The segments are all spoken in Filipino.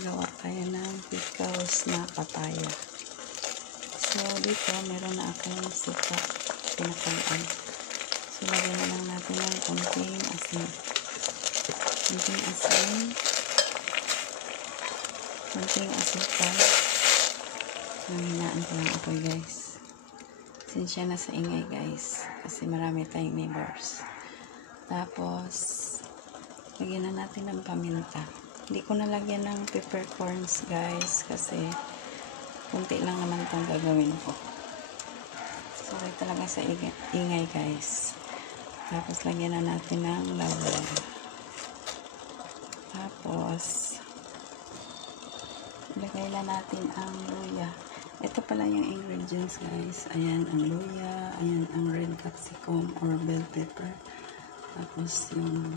gagawa tayo ng pickles na papaya. So, dito, meron na akong suka pinakulaan. So, lagyan na lang natin ng konting asin. Konting asukal. Nanghinaan ko lang ako, guys. Sinsya na sa ingay, guys. Kasi marami tayong neighbors. Tapos, lagyan na natin ng paminta. Hindi ko nalagyan ng peppercorns, guys, kasi kunti lang naman itong gagawin ko. Sorry talaga sa ingay, guys. Tapos, lagyan na natin ng laurel. Tapos, ilagay na natin ang luya. Ito pala yung ingredients, guys. Ayan ang luya, ayan ang red capsicum or bell pepper. Tapos, yung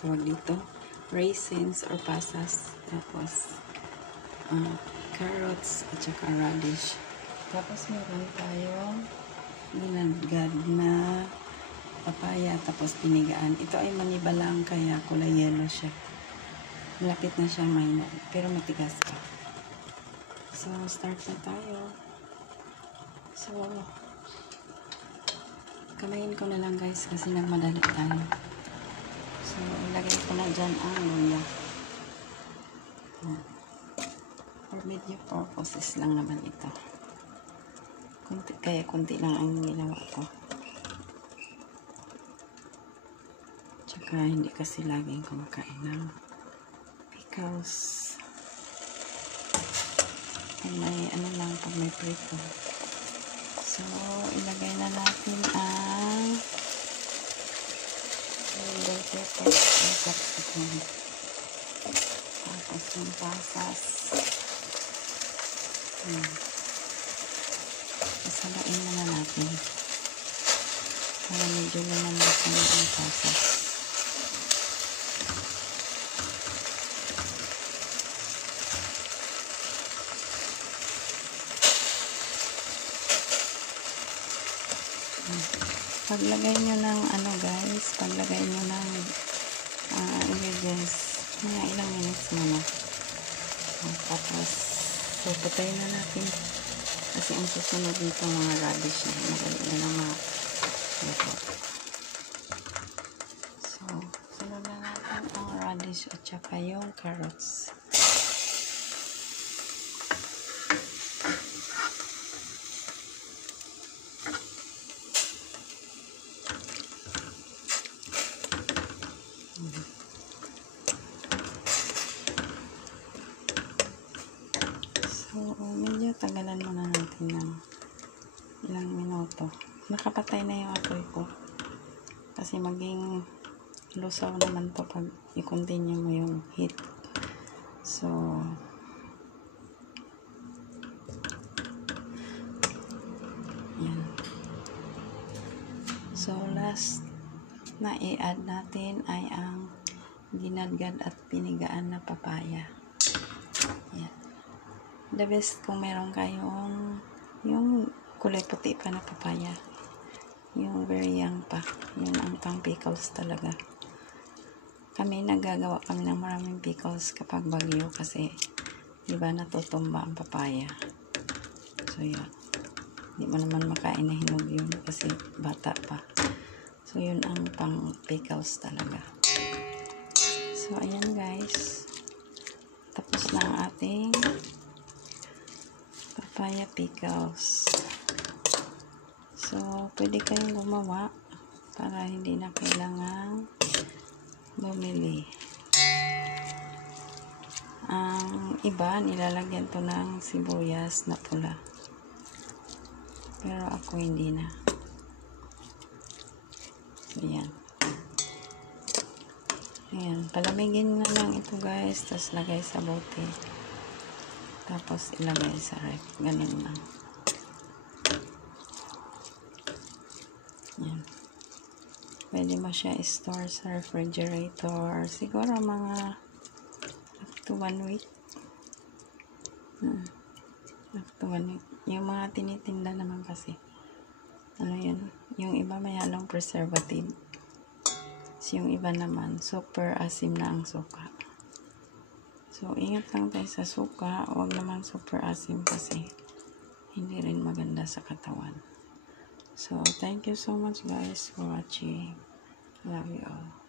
tawag dito, raisins or pasas, tapos carrots at saka radish. Tapos meron tayong ginagad na papaya, tapos pinigaan. Ito ay manibalang kaya kulay yellow siya. Malapit na siyang mahina, pero matigas pa. So, start na tayo. So, kamayin ko na lang, guys, kasi nagmadali tayo. So, ilagay ko na dyan ang luya. For video purposes lang naman ito. Kaya kunti lang ang ginawa ko. Tsaka hindi kasi laging kumakain ng pickles. Pag may lang, pag may prito. So, ilagay na natin ang bell pepper at capsicum. Tapos yung pasas. Isalain na natin. Para medyo lumambot na yung pasas. Paglagay nyo ng guys, paglagay nyo ng ingredients, mga ilang minutes muna. Tapos, so, putayin na natin. Kasi ang susunod dito mga radish na. Madali na lang mga luto. So, sunod na natin ang radish at saka yung carrots. So, medyo tagalan muna natin ng ilang minuto. Nakapatay na yung apoy ko. Kasi maging lusaw naman to pag i-continue mo yung heat. So, yan. So, last na i-add natin ay ang ginadgad at pinigaan na papaya. Yan. The best kung meron kayong yung kulay puti pa na papaya. Yung very young pa. Yun ang pang pickles talaga. Kami nagagawa kami ng maraming pickles kapag bagyo kasi diba natutumba ang papaya. So yun. Hindi mo naman makain na hinog yun kasi bata pa. So yun ang pang pickles talaga. So ayan, guys. Tapos na ang ating papaya pickles. So, pwede kayong gumawa para hindi na kailangan bumili. Ang iba, nilalagyan to ng sibuyas na pula. Pero ako hindi na. So, yan. Ayan. Palamigin na lang ito, guys. Tapos lagay sa bote. Tapos ilagay sa ref. Ganun lang. Yan. Pwede mo siya i-store sa refrigerator. Siguro mga up to 1 week. Up to 1 week. Yung mga tinitinda naman kasi. Ano yun? Yung iba may halong preservative. yung iba naman, super asim na ang suka. So, ingat lang tayo sa suka. Huwag naman super asim kasi hindi rin maganda sa katawan. So, thank you so much guys for watching. Love you all.